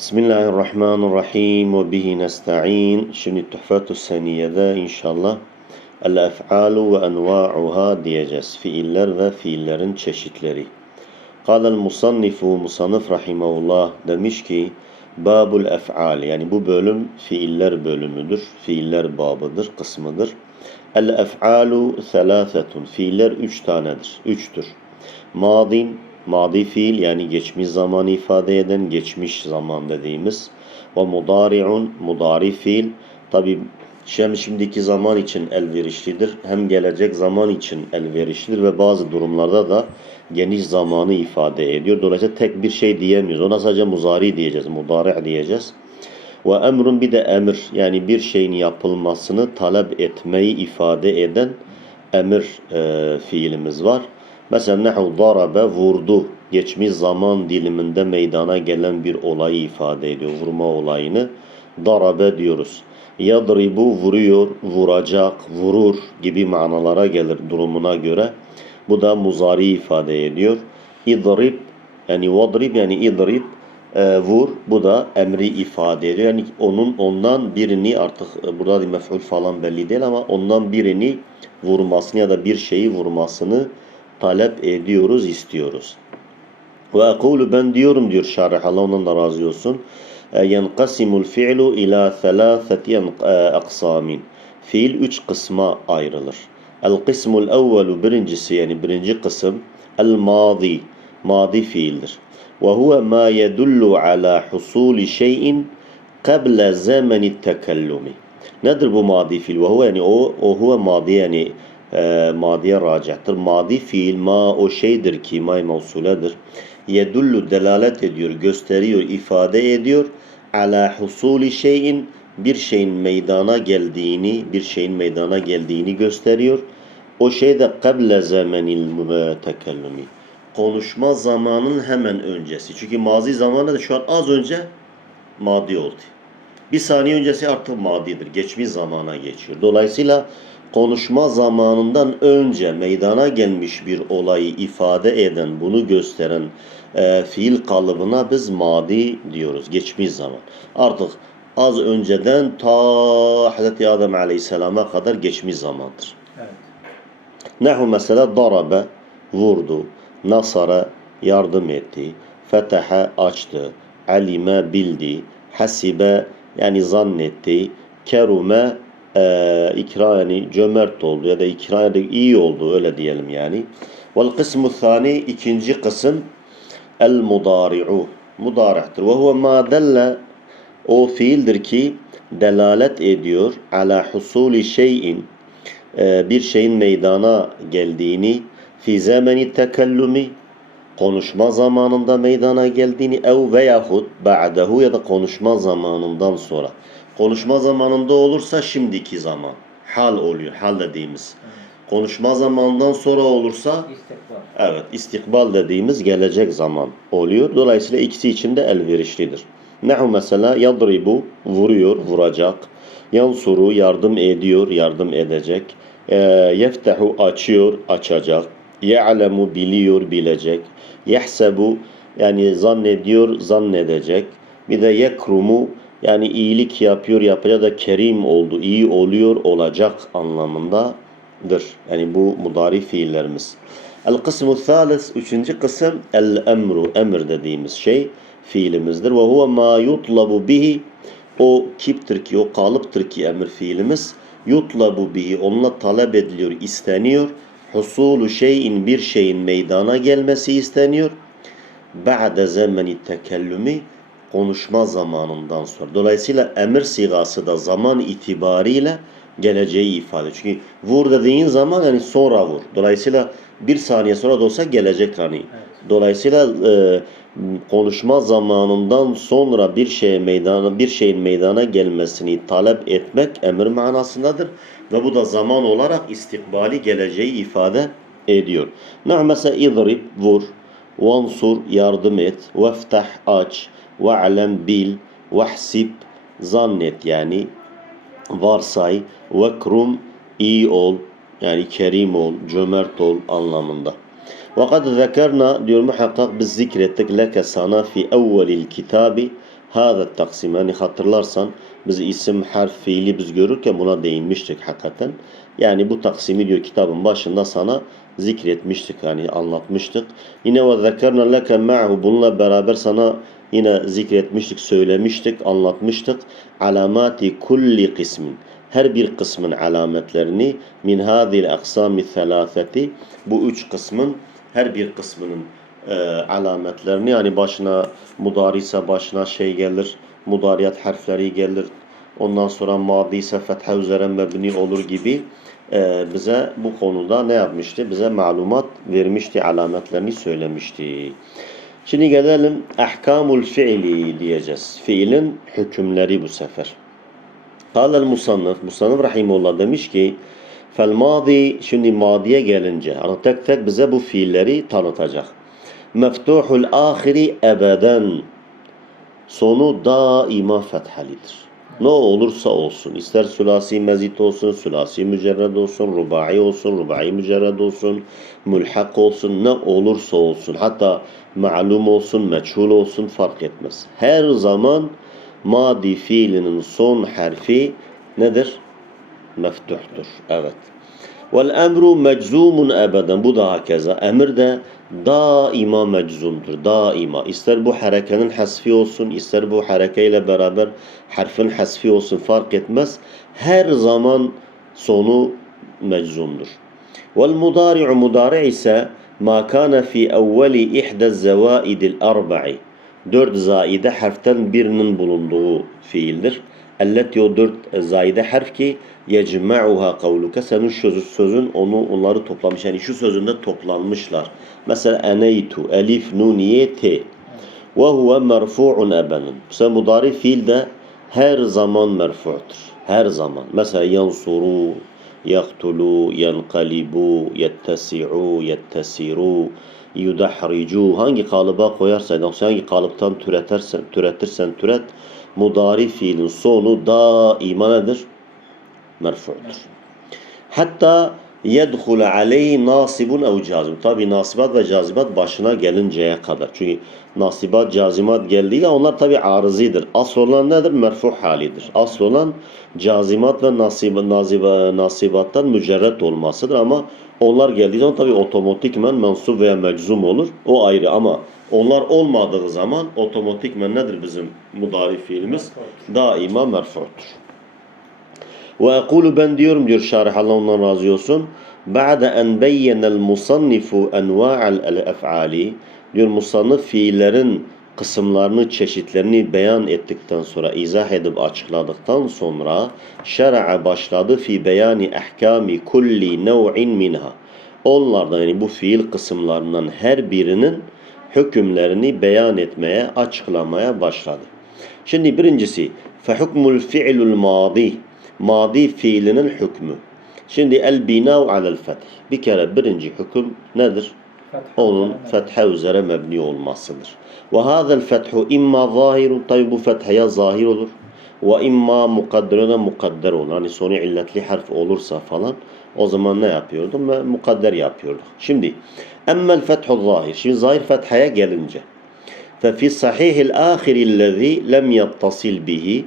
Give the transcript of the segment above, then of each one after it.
Bismillahirrahmanirrahim ve bihi nesta'in. Şimdi Tuhfatu Seniye'de inşallah el ef'alu ve enva'uha diyeceğiz. Fiiller ve fiillerin çeşitleri. Kâlel musannifu musannif rahimahullah demiş ki Babul ef'al yani bu bölüm fiiller bölümüdür. Fiiller babıdır, kısmıdır. El ef'alu thelâthetun. Fiiller üç tanedir. Üçtür. Madin, madi fiil yani geçmiş zaman ifade eden geçmiş zaman dediğimiz. Ve mudari'un, mudari fiil. Tabi hem şimdiki zaman için elverişlidir hem gelecek zaman için elverişlidir ve bazı durumlarda da geniş zamanı ifade ediyor. Dolayısıyla tek bir şey diyemiyoruz. Ona sadece muzari diyeceğiz, mudari diyeceğiz. Ve emrun bir de emir yani bir şeyin yapılmasını talep etmeyi ifade eden emir e, fiilimiz var. Mesela nehu darabe vurdu. Geçmiş zaman diliminde meydana gelen bir olayı ifade ediyor. Vurma olayını darabe diyoruz. Yadribu vuruyor, vuracak, vurur gibi manalara gelir durumuna göre. Bu da muzari ifade ediyor. İdrib yani vadrib yani idrib e, vur. Bu da emri ifade ediyor. Yani onun ondan birini artık e, burada mef'ul falan belli değil ama ondan birini vurmasını ya da bir şeyi vurmasını talep ediyoruz, istiyoruz. Ve ekulu ben diyorum diyor şarih Allah ondan da razı olsun. Yenqasimul fi'lu ila thelâtheti aksamin. Fiil üç kısma ayrılır. El kısmul evvelu birincisi yani birinci kısım el madi. Madi fiildir. Ve huve ma yedullu ala husuli şeyin qabla zamani tekellumi. Nedir bu madi fiil? Ve huve yani o, o huve madi yani e, madiye racahtır. Madi fiil ma o şeydir ki may mevsuledir. Yedullu delalet ediyor, gösteriyor, ifade ediyor. Ala husuli şeyin bir şeyin meydana geldiğini, bir şeyin meydana geldiğini gösteriyor. O şey de kable zamanil tekellumi. Konuşma zamanın hemen öncesi. Çünkü mazi zamanı da şu an az önce madi oldu. Bir saniye öncesi artık madidir. Geçmiş zamana geçiyor. Dolayısıyla konuşma zamanından önce meydana gelmiş bir olayı ifade eden, bunu gösteren e, fiil kalıbına biz madi diyoruz. Geçmiş zaman. Artık az önceden ta Hz. Adem Aleyhisselam'a kadar geçmiş zamandır. Evet. Nehu mesela darabe, vurdu, nasara, yardım etti, fetehe, açtı, alime, bildi, hasibe, yani zannetti, kerume, e, ikra yani cömert oldu ya da ikra ya da iyi oldu öyle diyelim yani. Vel kısmı thani ikinci kısım el mudari'u mudari'tir. Ve huve ma delle o fiildir ki delalet ediyor ala husuli şeyin e, bir şeyin meydana geldiğini fi zamani tekellumi konuşma zamanında meydana geldiğini ev veyahut ba'dehu ya da konuşma zamanından sonra. Konuşma zamanında olursa şimdiki zaman. Hal oluyor. Hal dediğimiz. Konuşma zamanından sonra olursa İstikbal. evet istikbal dediğimiz gelecek zaman oluyor. Dolayısıyla ikisi için de elverişlidir. Nehu mesela yadribu vuruyor, vuracak. Yansuru yardım ediyor, yardım edecek. E, yeftehu açıyor, açacak. Ye'lemu biliyor, bilecek. Yehsebu yani zannediyor, zannedecek. Bir de yekrumu yani iyilik yapıyor, yapacak da kerim oldu, iyi oluyor, olacak anlamındadır. Yani bu mudari fiillerimiz. El kısmu thalis, üçüncü kısım el emru, emir dediğimiz şey fiilimizdir. Ve huve ma yutlabu bihi, o kiptir ki, o kalıptır ki emir fiilimiz. Yutlabu bihi, onunla talep ediliyor, isteniyor. Husulu şeyin, bir şeyin meydana gelmesi isteniyor. Ba'de zemeni tekellumi, konuşma zamanından sonra. Dolayısıyla emir sigası da zaman itibariyle geleceği ifade. Çünkü vur dediğin zaman yani sonra vur. Dolayısıyla bir saniye sonra da olsa gelecek hani. Dolayısıyla e, konuşma zamanından sonra bir şeye meydana bir şeyin meydana gelmesini talep etmek emir manasındadır ve bu da zaman olarak istikbali geleceği ifade ediyor. Ne mesela idrib vur, vansur yardım et, veftah aç, ve'lem bil, vehsib zannet yani varsay, vekrum iyi ol. Yani kerim ol, cömert ol anlamında. Kad zekerna diyor muhakkak biz zikrettik. Leke sana fi evvelil kitabi. Hâzâ taksim. Yani hatırlarsan biz isim, harf, fiili biz görürken buna değinmiştik hakikaten. Yani bu taksimi diyor kitabın başında sana zikretmiştik yani anlatmıştık. Yine ve zekerna leke ma'hu bununla beraber sana yine zikretmiştik, söylemiştik, anlatmıştık. Alamati kulli kısmin. Her bir kısmın alametlerini min hadil aksami thelâfeti bu üç kısmın her bir kısmının e, alametlerini yani başına mudarisa başına şey gelir, mudariyat harfleri gelir. Ondan sonra madi ise fetha üzere mebni olur gibi e, bize bu konuda ne yapmıştı? Bize malumat vermişti, alametlerini söylemişti. Şimdi gelelim ahkamul fiili diyeceğiz. Fiilin hükümleri bu sefer. قال المصنف Musannif Rahimullah demiş ki fel madi şimdi madiye gelince yani tek tek bize bu fiilleri tanıtacak. Meftuhul ahiri ebeden sonu daima fethalidir. Ne olursa olsun, ister sülasi mezit olsun, sülasi mücerred olsun, rubai olsun, rubai mücerred olsun, mülhak olsun, ne olursa olsun, hatta ma'lum olsun, meçhul olsun fark etmez. Her zaman madi fiilinin son harfi nedir? Meftuhtur. Evet. Vel emru meczumun ebeden. Bu da hakeza. Emir de daima meczumdur. Daima. İster bu harekenin hasfi olsun, ister bu harekeyle beraber harfin hasfi olsun fark etmez. Her zaman sonu meczumdur. Vel mudari'u mudari ise ma kana fi evveli ihda zevaidil arba'i. Dört zaide harften birinin bulunduğu fiildir. Elleti o dört zaide harf ki yecma'uha kavluka senin sözü, sözün onu onları toplamış. Yani şu sözünde toplanmışlar. Mesela eneytu elif nun ye te ve huve merfu'un ebenen. Mesela mudari fiil de her zaman merfu'tur. Her zaman. Mesela yansuru, yaktulu, yankalibu, yettesi'u, yettesiru, yudahricu hangi kalıba koyarsan hangi kalıptan türetirsen türetirsen türet mudari fiilin sonu daima nedir? Merfu'dur. Hatta yedhul aleyhi nasibun ev cazim. Tabi nasibat ve cazibat başına gelinceye kadar. Çünkü nasibat, cazimat geldiğiyle onlar tabi arızidir. Asıl olan nedir? Merfu halidir. Asıl olan cazimat ve nasib, naziba, nasibattan mücerret olmasıdır ama onlar geldiği zaman tabi otomatikmen mensup veya meczum olur. O ayrı ama onlar olmadığı zaman otomatikmen nedir bizim mudari fiilimiz? Daima merfu'tur. Ve ekulu ben diyorum diyor şarih Allah ondan razı olsun. Ba'de en beyyenel musannifu enva'al ef'ali diyor musannif fiillerin kısımlarını, çeşitlerini beyan ettikten sonra, izah edip açıkladıktan sonra şer'a başladı fi beyani ahkami kulli nev'in minha. Onlardan yani bu fiil kısımlarından her birinin hükümlerini beyan etmeye, açıklamaya başladı. Şimdi birincisi fehukmul fi'lul madi madi fiilinin hükmü. Şimdi el binau alel feth. Bir kere birinci hüküm nedir? Onun fethe üzere mebni olmasıdır. Ve hâzel fethu imma zahirun. Tabi bu fethe ya zahir olur. Ve imma mukadderuna mukadder olan hani sonu illetli harf olursa falan o zaman ne yapıyordum? Ve mukadder yapıyorduk. Şimdi emmel fethu zahir. Şimdi zahir fethaya gelince. Fefi sahihil ahirillezî lem yattasil bihi.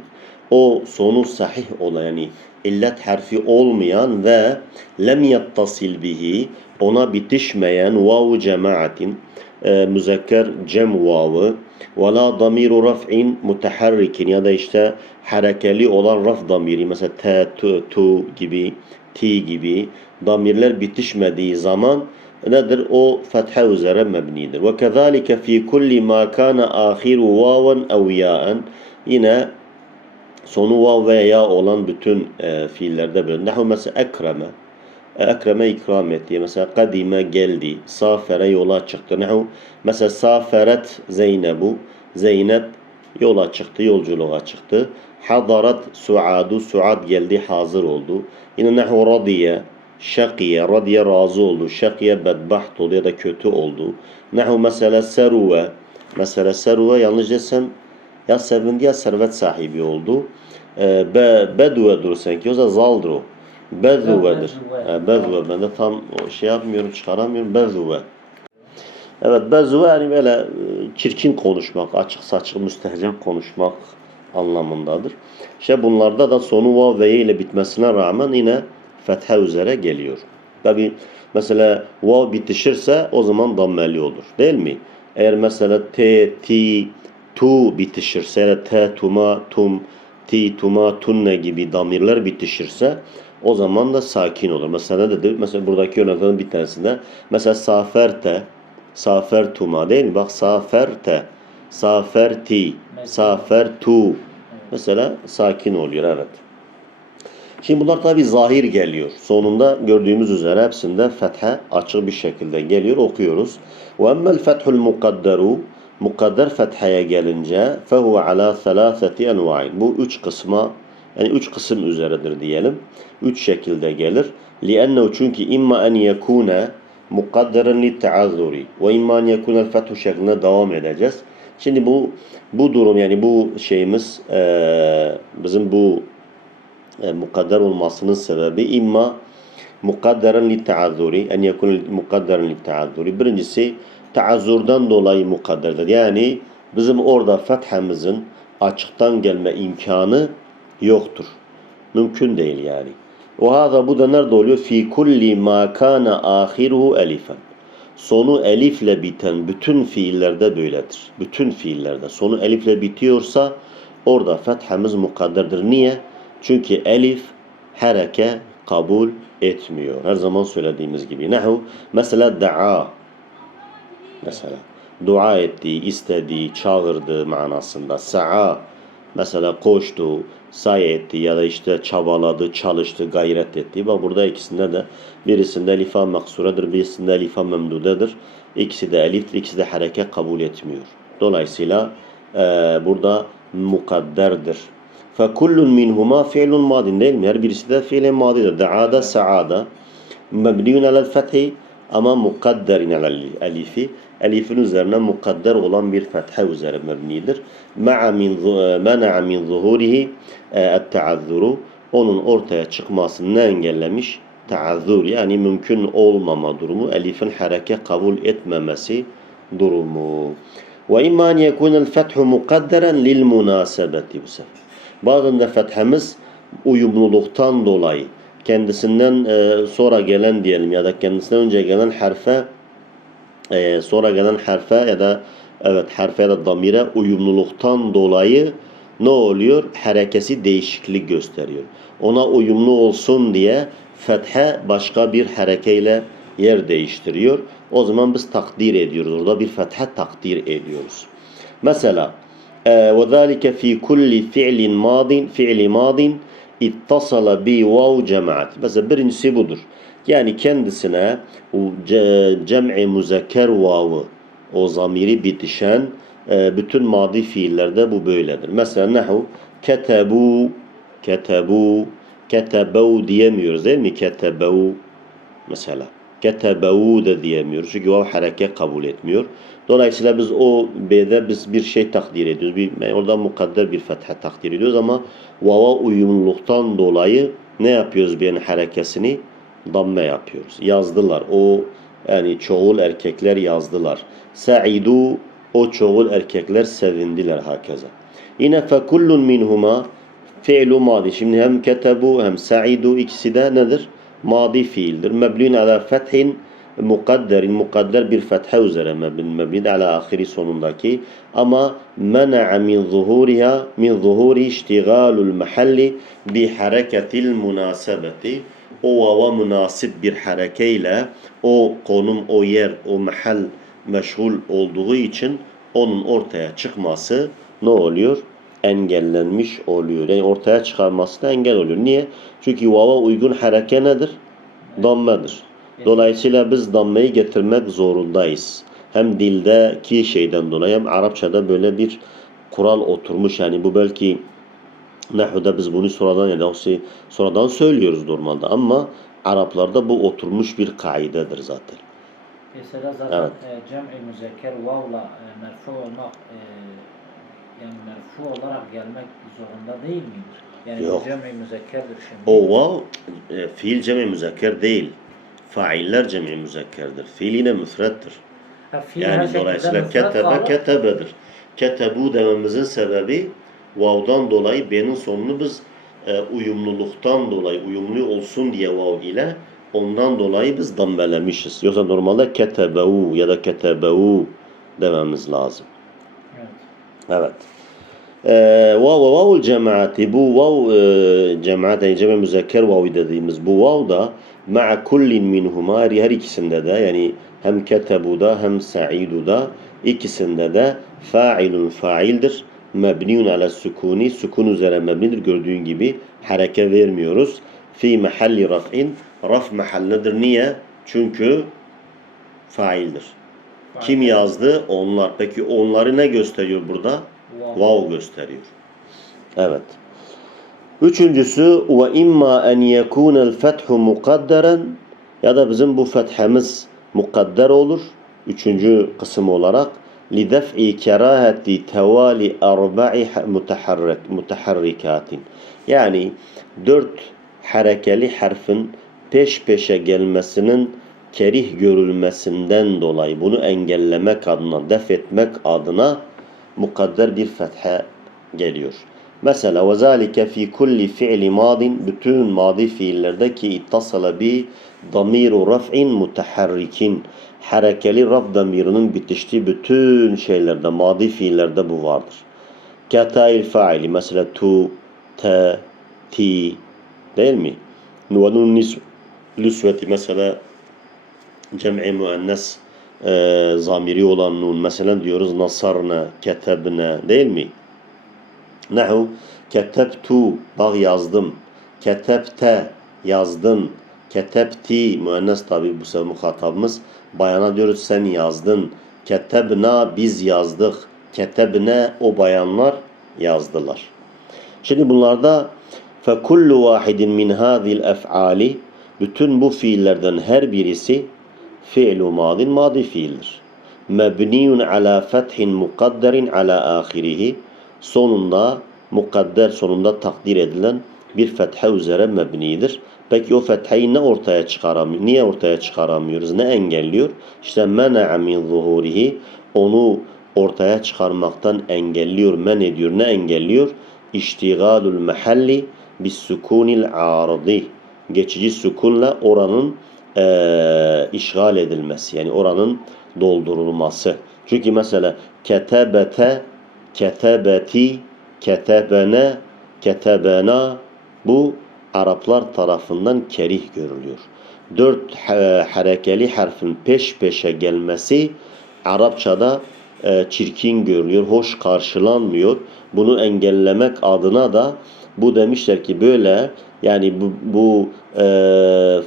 O sonu sahih olan yani illet harfi olmayan ve lem yattasil bihi ona bitişmeyen vav cemaatin e, müzekker cem vavı ve la damiru raf'in muteharrikin ya da işte harekeli olan raf damiri mesela te, tu, tu gibi ti gibi damirler bitişmediği zaman nedir? O fetha üzere mebnidir. Ve kezalike fi kulli ma kana ahiru vaven ev ya'en yine sonu vav veya ya olan bütün e, fiillerde böyle. Nahu mesela ekreme. Ekreme ikram etti. Mesela kadime geldi. Safere yola çıktı. Nahu mesela saferet Zeynebu. Zeynep yola çıktı, yolculuğa çıktı. Hadarat Suadu. Suad geldi, hazır oldu. Yine nahu radiye. Şakiye, radiye razı oldu. Şakiye bedbaht oldu ya da kötü oldu. Nahu mesela seruve. Mesela seruve yanlış desem ya sevindi ya servet sahibi oldu. Ee, be, bedüvedir sanki. Yoksa zaldır o. Bedüve. Ee, bedüve. Ben de tam şey yapmıyorum, çıkaramıyorum. Bedüve. Evet bezu yani böyle e, çirkin konuşmak, açık saçık müstehcen konuşmak anlamındadır. İşte bunlarda da sonu vav ve ile bitmesine rağmen yine fethe üzere geliyor. Tabi mesela vav bitişirse o zaman dammeli olur. Değil mi? Eğer mesela te, ti, tu bitişirse te, tuma, tum, ti, tuma, tunne gibi damirler bitişirse o zaman da sakin olur. Mesela ne dedi? Mesela buradaki örneklerin bir tanesinde mesela saferte, safertuma değil mi? Bak saferte, saferti, safertu. Mesela sakin oluyor evet. Şimdi bunlar tabi zahir geliyor. Sonunda gördüğümüz üzere hepsinde fethe açık bir şekilde geliyor. Okuyoruz. Emmel fethul mukadderu mukadder fetheye gelince fehuve ala thalâtheti enva'in. Bu üç kısma yani üç kısım üzeredir diyelim. Üç şekilde gelir. لِأَنَّهُ çünkü imma en yekune mukadderen li teazzuri ve imma en yekune fethu şeklinde devam edeceğiz. Şimdi bu bu durum yani bu şeyimiz eee, bizim bu e, mukadder olmasının sebebi imma mukadderen li taazzuri en yekun mukadderen li taazzuri birincisi taazzurdan dolayı mukadderdir. Yani bizim orada fethemizin açıktan gelme imkanı yoktur. Mümkün değil yani. O hada bu da nerede oluyor? Fi kulli ma kana ahiruhu elifen. Sonu elifle biten bütün fiillerde böyledir. Bütün fiillerde sonu elifle bitiyorsa orada fethemiz mukadderdir. Niye? Çünkü elif hareke kabul etmiyor. Her zaman söylediğimiz gibi. Nehu mesela da'a mesela dua etti, istedi, çağırdı manasında. Sa'a mesela koştu, say etti ya da işte çabaladı, çalıştı, gayret etti. Bak burada ikisinde de birisinde elifa maksuradır, birisinde elifa memdudedir. İkisi de elif, ikisi de hareket kabul etmiyor. Dolayısıyla eee, burada mukadderdir. فَكُلٌّ مِنْهُمَا فِعْلٌ مَاضٍ değil mi? Her birisi de fiil madidir. Da'ada, sa'ada. Mebniyun alel fethi ama mukadderin alel elifi. Elifin üzerine mukadder olan bir fethe üzere mebnidir. Ma'a min mena'a min zuhurihi et-ta'azzuru. Onun ortaya çıkmasını engellemiş? Ta'azzur yani mümkün olmama durumu. Elifin hareke kabul etmemesi durumu. Ve imma en yekunel fethu mukadderen lil münasebeti bu sefer. Bazında fethemiz uyumluluktan dolayı kendisinden e, sonra gelen diyelim ya da kendisinden önce gelen harfe e, sonra gelen harfe ya da evet harfe ya da damire uyumluluktan dolayı ne oluyor? Harekesi değişiklik gösteriyor. Ona uyumlu olsun diye fethe başka bir harekeyle yer değiştiriyor. O zaman biz takdir ediyoruz. Orada bir fethe takdir ediyoruz. Mesela وذلك في كل فعل ماض فعل ماض ittasala bi vav cemaat. Mesela birincisi budur. Yani kendisine cem'i müzekker vavı o zamiri bitişen e, bütün madi fiillerde bu böyledir. Mesela nehu ketebu ketebu ketebev diyemiyoruz değil mi? Ketebev mesela. Ketebev de diyemiyoruz. Çünkü vav hareket kabul etmiyor. Dolayısıyla biz o B'de biz bir şey takdir ediyoruz. Bir, yani orada mukadder bir fethe takdir ediyoruz ama vava uyumluluktan dolayı ne yapıyoruz B'nin harekesini? Damme yapıyoruz. Yazdılar. O yani çoğul erkekler yazdılar. Sa'idu o çoğul erkekler sevindiler hakeza. Yine fekullun minhuma fi'lu madi. Şimdi hem ketebu hem sa'idu ikisi de nedir? Madi fiildir. Meblun ala fethin mukadderin mukadder bir fethe üzere mebni mebni ala ahiri sonundaki ama mena'a min zuhuriha min zuhuri iştigalul mahalli bi hareketil münasebeti o vava münasip bir harekeyle o konum o yer o mahal meşgul olduğu için onun ortaya çıkması ne oluyor? engellenmiş oluyor. Yani ortaya çıkarmasına engel oluyor. Niye? Çünkü vava uygun hareke nedir? Dammedir. Dolayısıyla biz dammeyi getirmek zorundayız. Hem dildeki şeyden dolayı hem Arapçada böyle bir kural oturmuş. Yani bu belki Nahv'da biz bunu sonradan ya da sonradan söylüyoruz normalde ama Araplarda bu oturmuş bir kaidedir zaten. Mesela zaten Evet. e, cem'i müzekker vavla e, merfu olmak e, yani merfu olarak gelmek zorunda değil midir? Yani Yok. cem'i müzekkerdir şimdi. O vav e, fiil cemi müzekker değil. Failler cemi müzekkerdir. Fiil yine müfrettir. Ha, fiil Yani dolayısıyla ketebe ketebedir. Ketebu dememizin sebebi vav'dan dolayı benin sonunu biz e, uyumluluktan dolayı uyumlu olsun diye vav ile ondan dolayı biz dambelemişiz. Yoksa normalde ketebeu ya da ketebeu dememiz lazım. Evet. Evet. Ee, vav vavul cemaati bu vav e, cemaat yani cemi müzekker vavi dediğimiz bu vav da ma'a kullin minhuma her ikisinde de yani hem ketebuda hem sa'iduda ikisinde de fa'ilun fa'ildir. Mebniun ala sukuni sukun üzere mebnidir gördüğün gibi hareke vermiyoruz. Fi mahalli raf'in raf mahallidir. Niye? Çünkü faildir. Kim yazdı? Onlar. Peki onları ne gösteriyor burada? Vav. Gösteriyor. Evet. Üçüncüsü ve imma en yekunel fethu mukadderen ya da bizim bu fethemiz mukadder olur. Üçüncü kısım olarak lidef'i keraheti tevali arba'i mutaharrik, mutaharrikatin. Yani dört harekeli harfin peş peşe gelmesinin kerih görülmesinden dolayı bunu engellemek adına, def etmek adına mukadder bir fethe geliyor. Mesela ve zalike fi kulli fi'li madin bütün madi fiillerdeki ittasala bi damiru raf'in mutaharrikin harekeli raf damirinin bitiştiği bütün şeylerde madi fiillerde bu vardır. Katail faili mesela tu, te, ti değil mi? Nunun nis lüsveti mesela cem'i müennes e, zamiri olan nun. Mesela diyoruz nasarne, ketebne değil mi? Nehu ketebtu bak yazdım. Ketebte yazdın. Ketebti müennes tabi bu sefer muhatabımız. Bayana diyoruz sen yazdın. Ketebna biz yazdık. Ketebne o bayanlar yazdılar. Şimdi bunlarda fekullu vahidin min hadil ef'ali bütün bu fiillerden her birisi fi'lu madin madi fiildir. Mebniyun ala fethin mukadderin ala ahirihi sonunda mukadder sonunda takdir edilen bir fethe üzere mebnidir. Peki o fetheyi ne ortaya çıkaramıyor? Niye ortaya çıkaramıyoruz? Ne engelliyor? İşte mena'a min zuhurihi onu ortaya çıkarmaktan engelliyor, men ediyor. Ne engelliyor? İştigalul mehalli bis sukunil aradi. Geçici sukunla oranın eee işgal edilmesi. Yani oranın doldurulması. Çünkü mesela ketebete, ketebeti, ketebene, ketebena bu Araplar tarafından kerih görülüyor. Dört ha- harekeli harfin peş peşe gelmesi Arapçada e, çirkin görülüyor, hoş karşılanmıyor. Bunu engellemek adına da bu demişler ki böyle yani bu, bu e,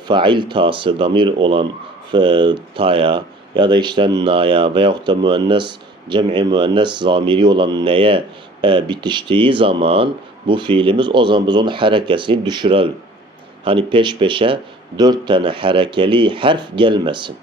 fail tası damir olan e, taya ya da işte naya veyahut da müennes cem'i müennes zamiri olan neye e, bitiştiği zaman bu fiilimiz o zaman biz onun harekesini düşürelim. Hani peş peşe dört tane harekeli harf gelmesin.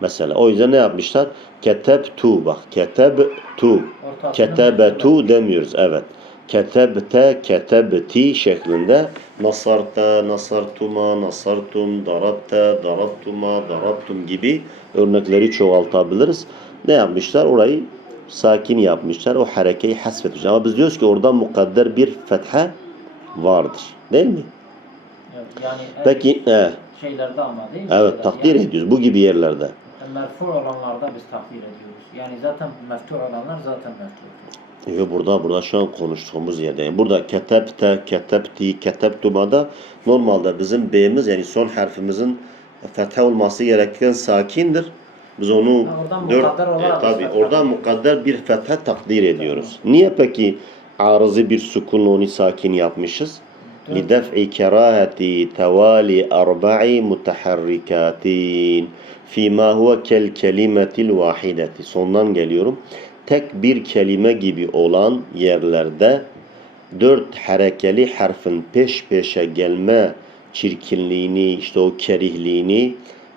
Mesela o yüzden ne yapmışlar? Ketebtu bak. Ketebtu. Ortasını Ketebetu demiyoruz. Evet. Ketebte, ketebti şeklinde nasarta, nasartuma, nasartum, darabte, darabtuma, darabtum gibi örnekleri çoğaltabiliriz. Ne yapmışlar? Orayı sakin yapmışlar. O harekeyi hasfetmişler. Ama biz diyoruz ki orada mukadder bir fethe vardır. Değil mi? Evet, Yani Peki, e, şeylerde ama değil mi? evet takdir yani, ediyoruz bu gibi yerlerde. Merfu olanlarda biz takdir ediyoruz. Yani zaten meftu olanlar zaten meftu. Yo, burada burada şu an konuştuğumuz yerde. Yani burada ketebte, ketebti, ketebtuma'da normalde bizim B'miz yani son harfimizin fethe olması gereken sakindir. Biz onu Ha, oradan dört, e, tabi oradan mukadder bir fethe takdir ediyoruz. Niye peki arızı bir sukunla onu sakin yapmışız? Dört. لدفع كراهة توالي أربع متحركات فيما هو كالكلمة الواحدة sondan geliyorum. Tek bir kelime gibi olan yerlerde dört harekeli harfin peş peşe gelme çirkinliğini, işte o kerihliğini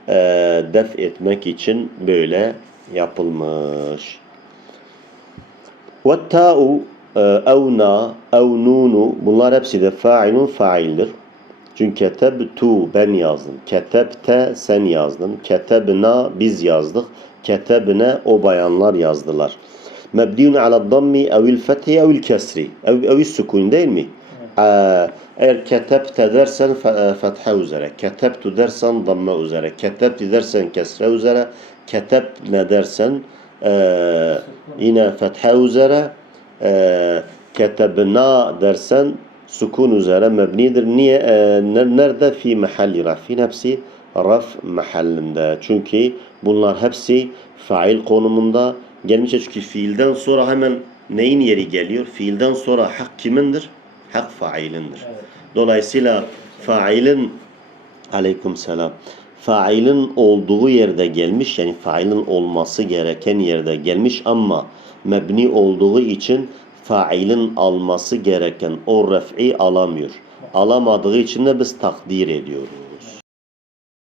e, def etmek için böyle yapılmış. وَالتَّاءُ ev na, ev nunu bunlar hepsi de failun faildir. Çünkü ketebtu ben yazdım. Ketebte sen yazdın. Ketebna biz yazdık. ketebne o bayanlar yazdılar. Mebniun ala dammi evil fethi evil kesri ev, evil sukun değil mi? Ee, eğer ketebte dersen e, fetha üzere, ketebtu dersen damme üzere, ketebti dersen kesre üzere, keteb ne dersen ee, yine fetha üzere, ee, ketebna dersen sukun üzere mebnidir. Niye? Ner- nerede? Fi mahalli rafin hepsi raf mahallinde. Çünkü bunlar hepsi fail konumunda gelmiştir. Çünkü fiilden sonra hemen neyin yeri geliyor? Fiilden sonra hak kimindir? Hak failindir. Evet. Dolayısıyla failin aleyküm selam failin olduğu yerde gelmiş yani failin olması gereken yerde gelmiş ama mebni olduğu için failin alması gereken o ref'i alamıyor. Alamadığı için de biz takdir ediyoruz.